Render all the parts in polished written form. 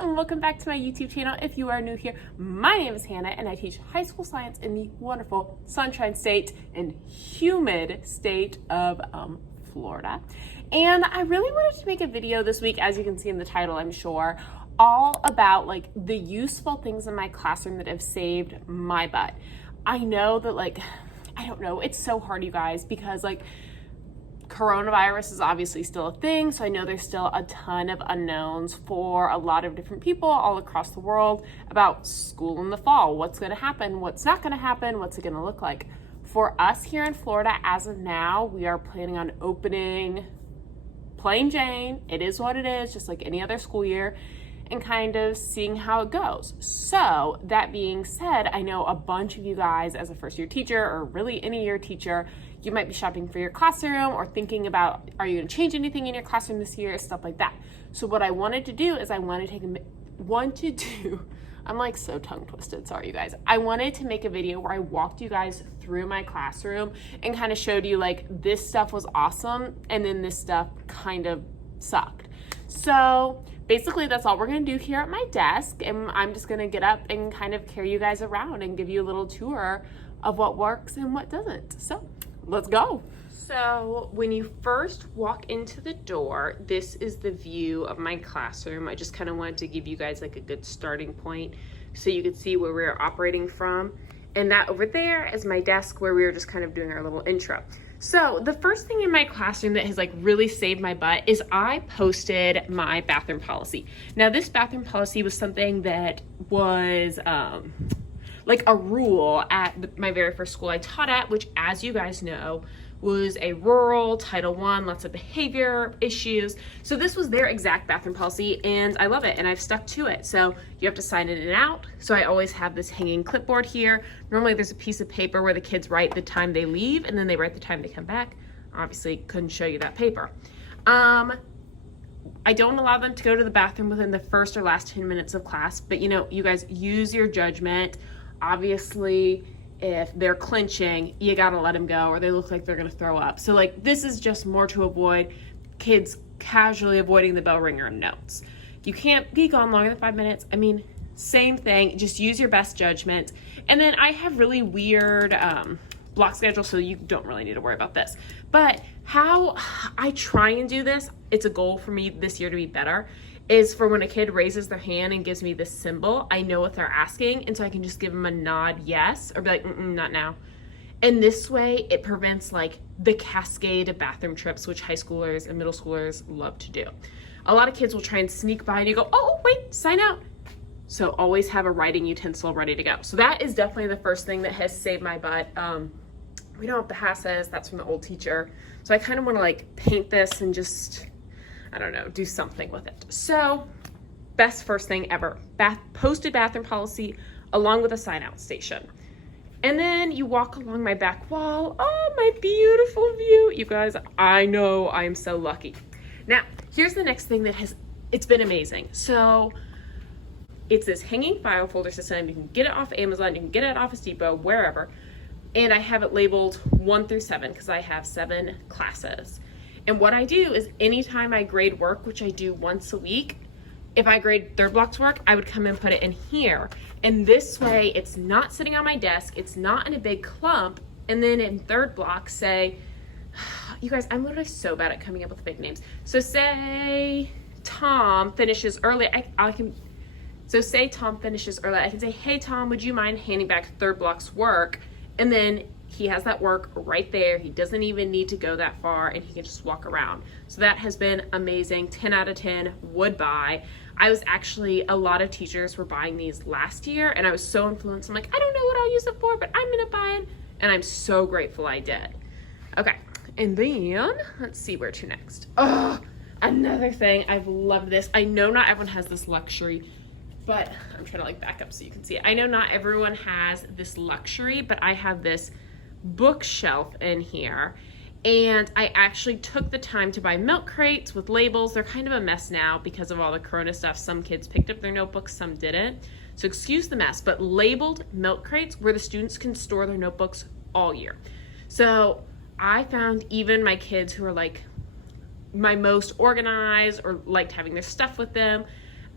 and welcome back to my YouTube channel. If you are new here, my name is Hannah and I teach high school science in the wonderful Sunshine State and humid state of Florida. And I really wanted to make a video this week, as you can see in the title, I'm sure, all about like the useful things in my classroom that have saved my butt. I know that I don't know, it's so hard, you guys, because coronavirus is obviously still a thing, so I know there's still a ton of unknowns for a lot of different people all across the world about school in the fall. What's going to happen? What's not going to happen? What's it going to look like? For us here in Florida, as of now, we are planning on opening plain Jane. It is what it is, just like any other school year, and kind of seeing how it goes. So that being said, I know a bunch of you guys as a first year teacher or really any year teacher, you might be shopping for your classroom or thinking about, are you gonna change anything in your classroom this year, stuff like that. So what I wanted to do is I'm like so tongue twisted, sorry you guys. I wanted to make a video where I walked you guys through my classroom and kind of showed you like this stuff was awesome and then this stuff kind of sucked. So basically that's all we're gonna do here at my desk, and I'm just gonna get up and kind of carry you guys around and give you a little tour of what works and what doesn't. So let's go. So when you first walk into the door, this is the view of my classroom. I just kind of wanted to give you guys like a good starting point so you could see where we're operating from. And that over there is my desk where we were just kind of doing our little intro. So the first thing in my classroom that has like really saved my butt is I posted my bathroom policy. Now this bathroom policy was something that was like a rule at my very first school I taught at, which, as you guys know, was a rural Title I, lots of behavior issues. So this was their exact bathroom policy and I love it and I've stuck to it. So you have to sign it in and out. So I always have this hanging clipboard here. Normally there's a piece of paper where the kids write the time they leave and then they write the time they come back. Obviously couldn't show you that paper. I don't allow them to go to the bathroom within the first or last 10 minutes of class, but you guys use your judgment. Obviously, if they're clinching, you gotta let them go or they look like they're gonna throw up. So like this is just more to avoid kids casually avoiding the bell ringer and notes. You can't be gone longer than 5 minutes. I mean, same thing, just use your best judgment. And then I have really weird block schedule, so you don't really need to worry about this. But how I try and do this, it's a goal for me this year to be better, is for when a kid raises their hand and gives me this symbol, I know what they're asking, and so I can just give them a nod yes, or be like, not now. And this way, it prevents like the cascade of bathroom trips, which high schoolers and middle schoolers love to do. A lot of kids will try and sneak by and you go, oh, wait, sign out. So always have a writing utensil ready to go. So that is definitely the first thing that has saved my butt. We don't have the hasses, that's from the old teacher. So I kind of want to like paint this and just, I don't know, do something with it. So best first thing ever, posted bathroom policy along with a sign out station. And then you walk along my back wall. Oh, my beautiful view. You guys, I know I am so lucky. Now, here's the next thing it's been amazing. So it's this hanging file folder system. You can get it off Amazon, you can get it at Office Depot, wherever. And I have it labeled 1 through 7 because I have 7 classes. And what I do is anytime I grade work, which I do once a week, if I grade third block's work, I would come and put it in here. And this way, it's not sitting on my desk, it's not in a big clump. And then in third block, say, you guys, I'm literally so bad at coming up with fake names. So say Tom finishes early, say Tom finishes early, I can say, hey Tom, would you mind handing back third block's work? And then he has that work right there. He doesn't even need to go that far and he can just walk around. So that has been amazing. 10 out of 10 would buy. A lot of teachers were buying these last year and I was so influenced. I'm like, I don't know what I'll use it for, but I'm gonna buy it. And I'm so grateful I did. Okay, and then let's see where to next. Oh, another thing, I've loved this. I know not everyone has this luxury, but I'm trying to like back up so you can see it. I know not everyone has this luxury, but I have this bookshelf in here, and I actually took the time to buy milk crates with labels. They're kind of a mess now because of all the corona stuff. Some kids picked up their notebooks, some didn't, so excuse the mess, but labeled milk crates where the students can store their notebooks all year. So I found even my kids who are like my most organized or liked having their stuff with them,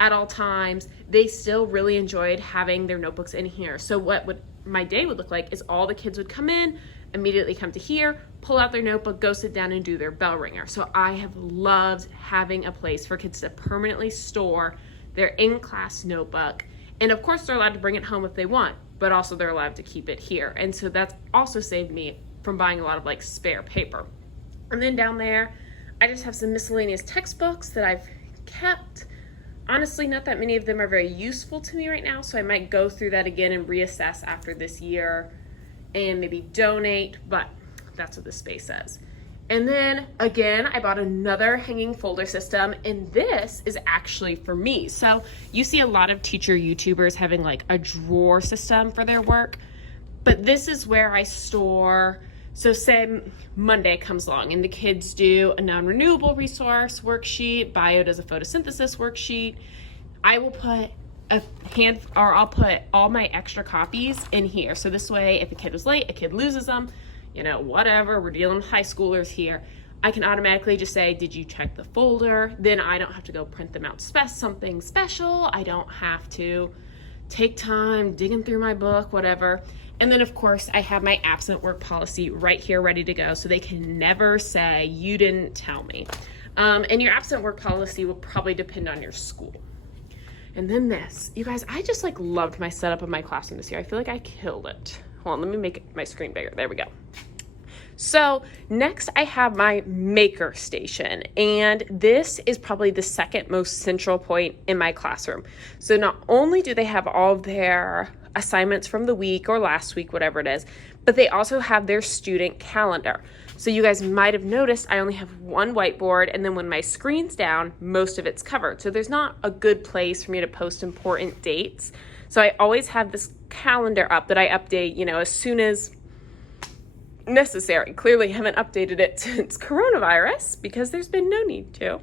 at all times, they still really enjoyed having their notebooks in here. So what my day would look like is all the kids would come in, immediately come to here, pull out their notebook, go sit down and do their bell ringer. So I have loved having a place for kids to permanently store their in-class notebook. And of course they're allowed to bring it home if they want, but also they're allowed to keep it here. And so that's also saved me from buying a lot of like spare paper. And then down there, I just have some miscellaneous textbooks that I've kept. Honestly, not that many of them are very useful to me right now, so I might go through that again and reassess after this year and maybe donate, but that's what this space says. And then again, I bought another hanging folder system, and this is actually for me. So you see a lot of teacher YouTubers having like a drawer system for their work, but this is where I store. So say Monday comes along and the kids do a non-renewable resource worksheet, bio does a photosynthesis worksheet. I will put I'll put all my extra copies in here. So this way, if a kid is late, a kid loses them, you know, whatever, we're dealing with high schoolers here, I can automatically just say, did you check the folder? Then I don't have to go print them out something special. I don't have to take time digging through my book, whatever. And then of course I have my absent work policy right here ready to go, so they can never say you didn't tell me. And your absent work policy will probably depend on your school. And then this, you guys, I just like loved my setup of my classroom this year. I feel like I killed it. Hold on, let me make my screen bigger. There we go. So next I have my maker station, and this is probably the second most central point in my classroom. So not only do they have all of their assignments from the week or last week, whatever it is, but they also have their student calendar. So you guys might have noticed I only have one whiteboard, and then when my screen's down, most of it's covered. So there's not a good place for me to post important dates. So I always have this calendar up that I update, you know, as soon as necessary. Clearly haven't updated it since coronavirus because there's been no need to.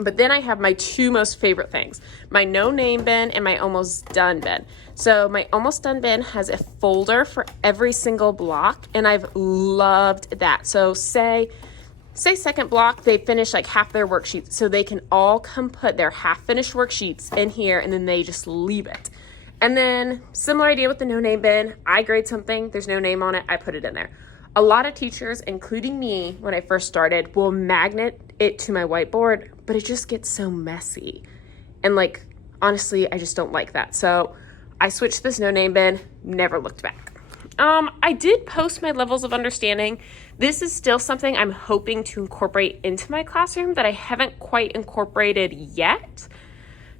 But then I have my two most favorite things, my no name bin and my almost done bin. So my almost done bin has a folder for every single block, and I've loved that. So say second block, they finish like half their worksheets, so they can all come put their half finished worksheets in here, and then they just leave it. And then similar idea with the no name bin. I grade something, there's no name on it, I put it in there. A lot of teachers, including me when I first started, will magnet it to my whiteboard, but it just gets so messy. And like, honestly, I just don't like that. So I switched this no name bin, never looked back. I did post my levels of understanding. This is still something I'm hoping to incorporate into my classroom that I haven't quite incorporated yet,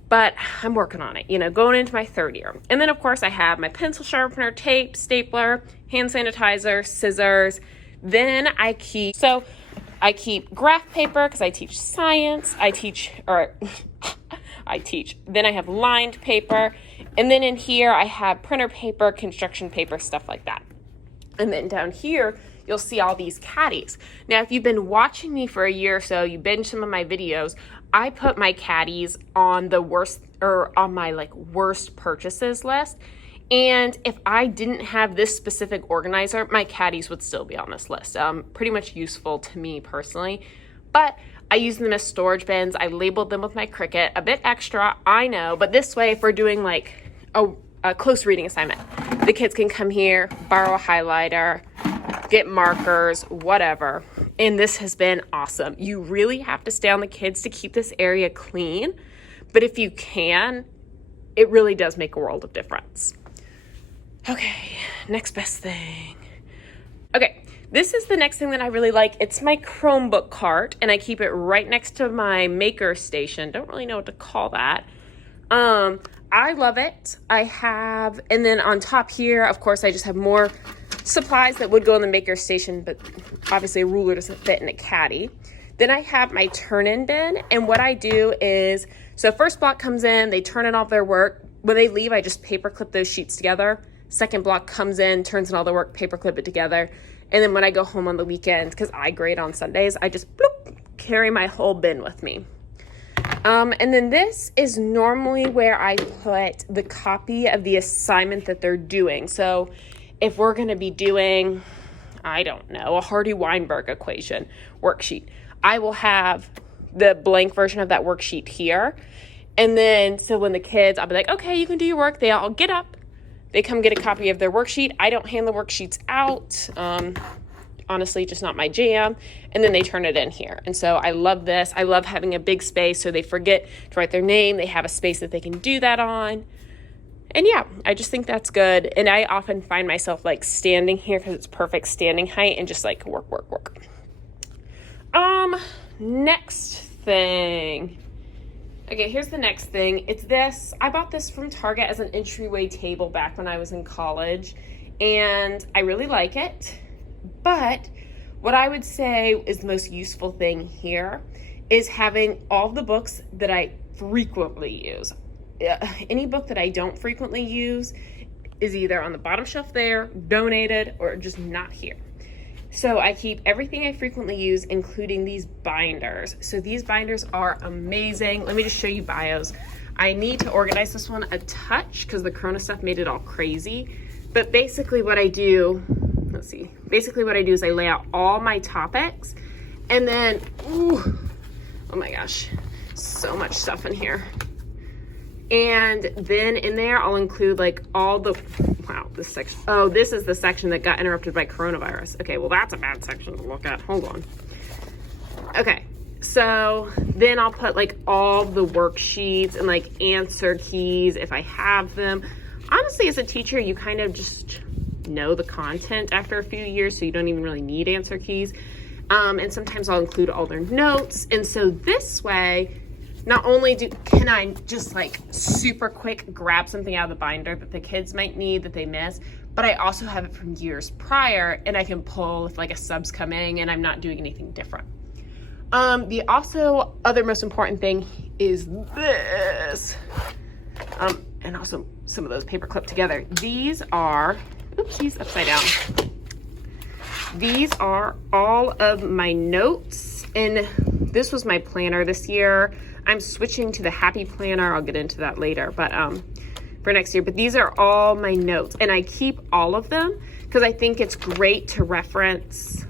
but I'm working on it, you know, going into my third year. And then of course I have my pencil sharpener, tape, stapler, hand sanitizer, scissors. Then I keep graph paper because I teach science. Then I have lined paper. And then in here I have printer paper, construction paper, stuff like that. And then down here, you'll see all these caddies. Now, if you've been watching me for a year or so, you binge some of my videos, I put my caddies on the worst, or on my like worst purchases list. And if I didn't have this specific organizer, my caddies would still be on this list. Pretty much useful to me personally, but I use them as storage bins. I labeled them with my Cricut, a bit extra, I know, but this way, if we're doing like a close reading assignment, the kids can come here, borrow a highlighter, get markers, whatever. And this has been awesome. You really have to stay on the kids to keep this area clean, but if you can, it really does make a world of difference. Okay, next best thing. Okay, this is the next thing that I really like. It's my Chromebook Cart, and I keep it right next to my maker station. Don't really know what to call that. I love it. And then on top here, of course, I just have more supplies that would go in the maker station, but obviously a ruler doesn't fit in a caddy. Then I have my turn-in bin, and what I do is, so first block comes in, they turn in all their work. When they leave, I just paper clip those sheets together. Second block comes in, turns in all the work, paper clip it together. And then when I go home on the weekends, because I grade on Sundays, I just carry my whole bin with me. And then this is normally where I put the copy of the assignment that they're doing. So if we're going to be doing, I don't know, a Hardy-Weinberg equation worksheet, I will have the blank version of that worksheet here. And then, so when the kids, I'll be like, okay, you can do your work. They all get up. They come get a copy of their worksheet. I don't hand the worksheets out. Honestly, just not my jam. And then they turn it in here. And so I love this. I love having a big space so they forget to write their name. They have a space that they can do that on. And yeah, I just think that's good. And I often find myself like standing here because it's perfect standing height and just like work. Next thing. Okay, here's the next thing. It's this. I bought this from Target as an entryway table back when I was in college, and I really like it. But what I would say is the most useful thing here is having all the books that I frequently use. Any book that I don't frequently use is either on the bottom shelf there, donated, or just not here. So I keep everything I frequently use, including these binders. So these binders are amazing. Let me just show you bios. I need to organize this one a touch because the Corona stuff made it all crazy. But basically what I do, let's see. Basically what I do is I lay out all my topics and then, oh my gosh, so much stuff in here. And then in there, I'll include like all the, wow, this section. Oh, this is the section that got interrupted by coronavirus. Okay, well, that's a bad section to look at. Hold on. Okay, so then I'll put like all the worksheets and like answer keys if I have them. Honestly, as a teacher, you kind of just know the content after a few years, so you don't even really need answer keys. And sometimes I'll include all their notes. And so this way, not only can I just like super quick grab something out of the binder that the kids might need that they miss, but I also have it from years prior and I can pull if like a sub's coming and I'm not doing anything different. The also other most important thing is this. And also some of those paper clipped together. These are, oopsies, upside down. These are all of my notes, and this was my planner this year. I'm switching to the Happy Planner. I'll get into that later, but for next year. But these are all my notes, and I keep all of them because I think it's great to reference.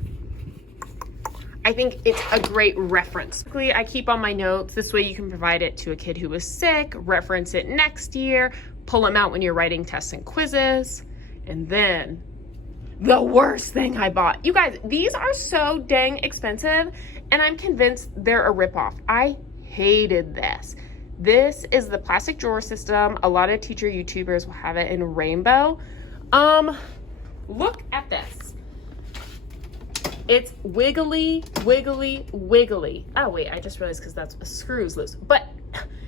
I think it's a great reference. I keep all my notes. This way you can provide it to a kid who was sick, reference it next year, pull them out when you're writing tests and quizzes. And then the worst thing I bought. You guys, these are so dang expensive, and I'm convinced they're a ripoff. I hated this. This is the plastic drawer system. A lot of teacher YouTubers will have it in rainbow. Look at this. It's wiggly. Oh wait, I just realized because that's a screw's loose. But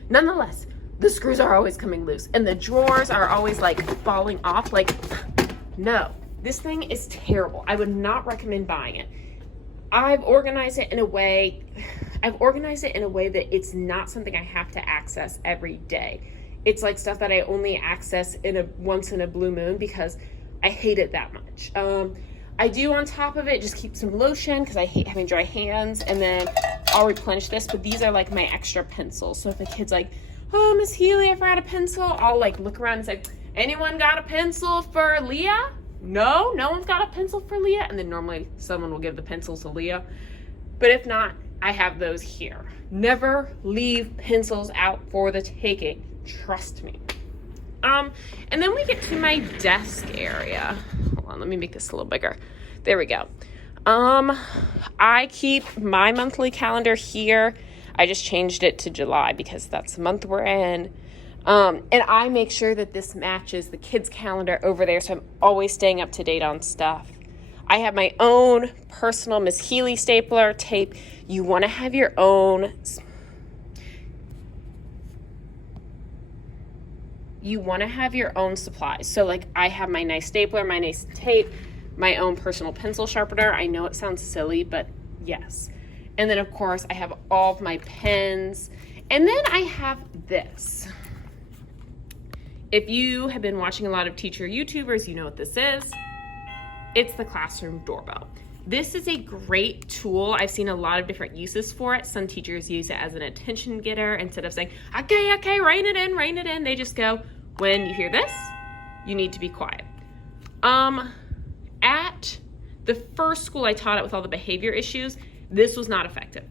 nonetheless, the screws are always coming loose and the drawers are always like falling off. Like, no, this thing is terrible. I would not recommend buying it. I've organized it in a way that it's not something I have to access every day. It's like stuff that I only access once in a blue moon because I hate it that much. I do on top of it just keep some lotion because I hate having dry hands, and then I'll replenish this, but these are like my extra pencils. So if a kid's like, oh, Miss Healy, I forgot a pencil, I'll like look around and say, anyone got a pencil for Leah? No one's got a pencil for Leah. And then normally someone will give the pencil to Leah. But if not, I have those here. Never leave pencils out for the taking. Trust me. And then we get to my desk area. Hold on, let me make this a little bigger. There we go. I keep my monthly calendar here. I just changed it to July because that's the month we're in. And I make sure that this matches the kids' calendar over there, so I'm always staying up to date on stuff. I have my own personal Miss Healy stapler tape. You want to have your own. You want to have your own supplies. So like I have my nice stapler, my nice tape, my own personal pencil sharpener. I know it sounds silly, but yes. And then of course I have all of my pens. And then I have this. If you have been watching a lot of teacher YouTubers, you know what this is. It's the classroom doorbell. This is a great tool. I've seen a lot of different uses for it. Some teachers use it as an attention getter. Instead of saying, okay, rein it in. They just go, when you hear this, you need to be quiet. At the first school I taught it with all the behavior issues, this was not effective.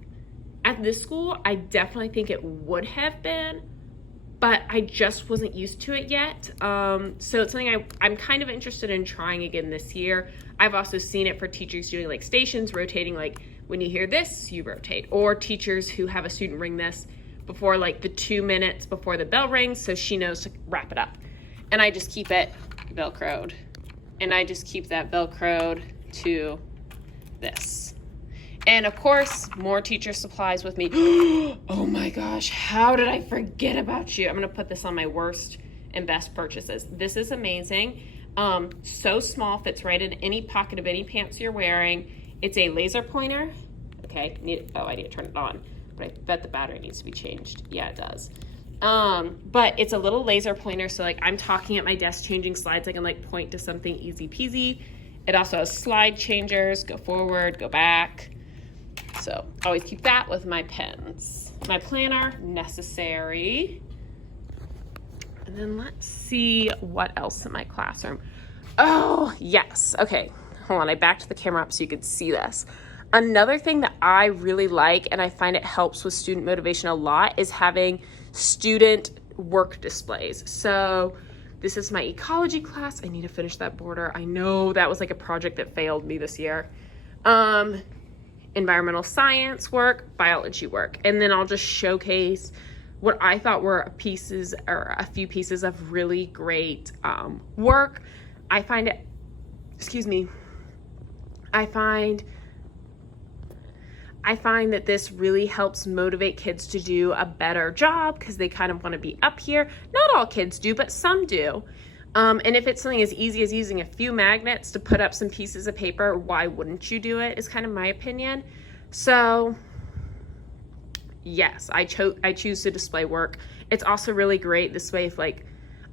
At this school, I definitely think it would have been, but I just wasn't used to it yet. So it's something I'm kind of interested in trying again this year. I've also seen it for teachers doing like stations, rotating, like when you hear this, you rotate, or teachers who have a student ring this before like the 2 minutes before the bell rings, so she knows to wrap it up. And I just keep it Velcroed. And I just keep that Velcroed to this. And of course, more teacher supplies with me. Oh my gosh, how did I forget about you? I'm gonna put this on my worst and best purchases. This is amazing. So small, fits right in any pocket of any pants you're wearing. It's a laser pointer. Okay, I need to turn it on, but I bet the battery needs to be changed. Yeah, it does. But it's a little laser pointer, so like I'm talking at my desk changing slides, I can like point to something easy peasy. It also has slide changers, go forward, go back. So always keep that with my pens. My planner, necessary. And then let's see what else in my classroom. Oh, yes. Okay, hold on. I backed the camera up so you could see this. Another thing that I really like, and I find it helps with student motivation a lot, is having student work displays. So this is my ecology class. I need to finish that border. I know that was like a project that failed me this year. Environmental science work, biology work. And then I'll just showcase what I thought were a few pieces of really great work. I find that this really helps motivate kids to do a better job because they kind of want to be up here. Not all kids do, but some do. And if it's something as easy as using a few magnets to put up some pieces of paper, why wouldn't you do it, is kind of my opinion. So yes, I choose to display work. It's also really great this way if like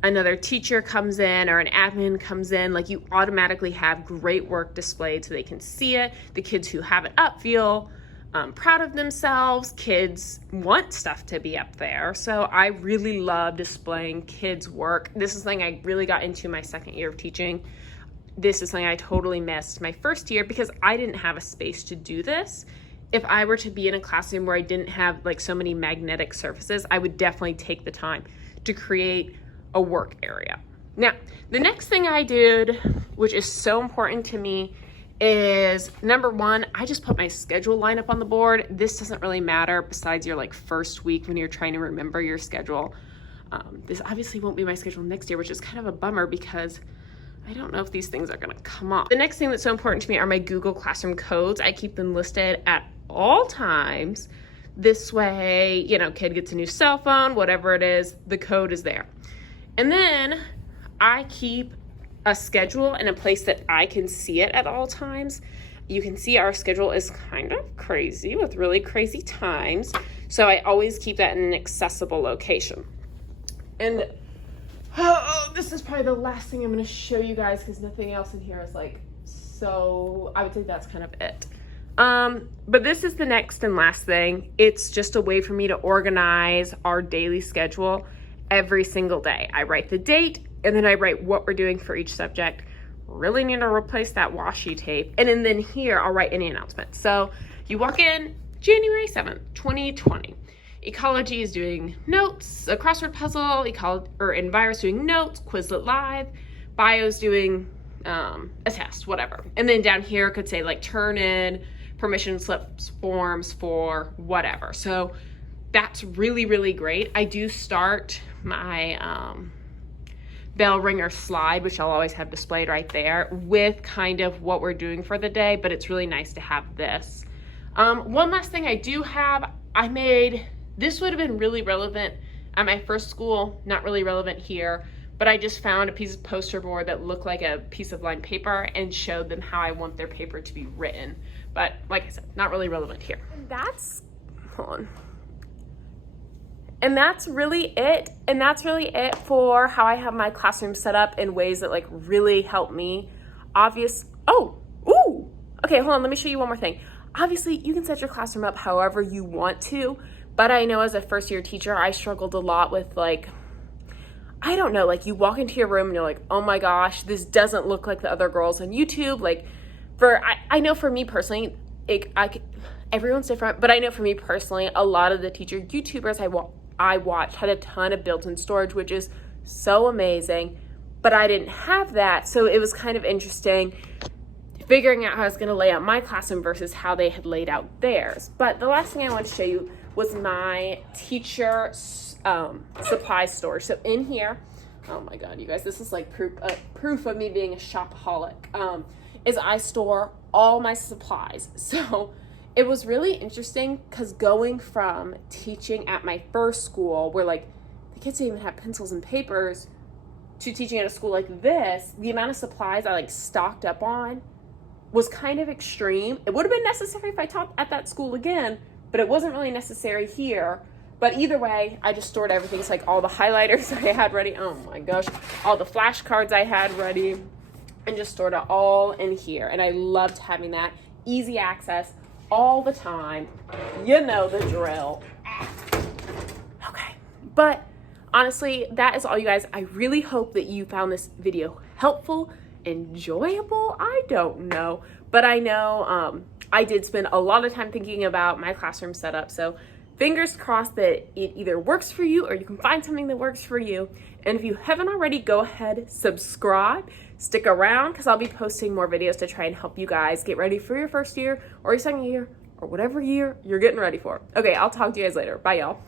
another teacher comes in or an admin comes in, like you automatically have great work displayed so they can see it. The kids who have it up feel proud of themselves. Kids want stuff to be up there. So I really love displaying kids' work. This is something I really got into my second year of teaching. This is something I totally missed my first year because I didn't have a space to do this. If I were to be in a classroom where I didn't have like so many magnetic surfaces, I would definitely take the time to create a work area. Now, the next thing I did, which is so important to me, is number one, I just put my schedule line up on the board. This doesn't really matter besides your like first week when you're trying to remember your schedule. This obviously won't be my schedule next year, which is kind of a bummer because I don't know if these things are gonna come up. The next thing that's so important to me are my Google Classroom codes. I keep them listed at all times. This way, you know, kid gets a new cell phone, whatever it is, the code is there. And then I keep a schedule in a place that I can see it at all times. You can see our schedule is kind of crazy with really crazy times. So I always keep that in an accessible location. And this is probably the last thing I'm going to show you guys because nothing else in here is like, so I would say that's kind of it. But this is the next and last thing. It's just a way for me to organize our daily schedule every single day. I write the date and then I write what we're doing for each subject. Really need to replace that washi tape. And then here I'll write any announcement. So you walk in January 7th, 2020. Ecology is doing notes, a crossword puzzle, Enviro's doing notes, Quizlet Live, Bio's doing a test, whatever. And then down here could say like turn in permission slips forms for whatever. So that's really, really great. I do start my bell ringer slide, which I'll always have displayed right there, with kind of what we're doing for the day, but it's really nice to have this. One last thing I do have, this would have been really relevant at my first school, not really relevant here, but I just found a piece of poster board that looked like a piece of lined paper and showed them how I want their paper to be written. But like I said, not really relevant here. And that's really it. And that's really it for how I have my classroom set up in ways that like really help me. Okay, hold on, let me show you one more thing. Obviously, you can set your classroom up however you want to, but I know as a first year teacher, I struggled a lot with like, I don't know, like you walk into your room and you're like, oh my gosh, this doesn't look like the other girls on YouTube. Like I know for me personally, everyone's different, but I know for me personally, a lot of the teacher YouTubers I I watched had a ton of built-in storage, which is so amazing, but I didn't have that. So it was kind of interesting figuring out how I was going to lay out my classroom versus how they had laid out theirs. But the last thing I want to show you was my teacher supply storage. So in here, oh my God, you guys, this is like proof of me being a shopaholic, is I store all my supplies. So it was really interesting because going from teaching at my first school where like the kids didn't even have pencils and papers to teaching at a school like this, the amount of supplies I like stocked up on was kind of extreme. It would have been necessary if I taught at that school again, but it wasn't really necessary here. But either way, I just stored everything. It's like all the highlighters I had ready. Oh my gosh. All the flashcards I had ready, and just stored it all in here. And I loved having that easy access all the time. You know the drill. Okay. But honestly, that is all, you guys. I really hope that you found this video helpful, enjoyable. I don't know. But I know I did spend a lot of time thinking about my classroom setup. So fingers crossed that it either works for you or you can find something that works for you. And if you haven't already, go ahead, subscribe, stick around, because I'll be posting more videos to try and help you guys get ready for your first year or your second year or whatever year you're getting ready for. Okay, I'll talk to you guys later. Bye, y'all.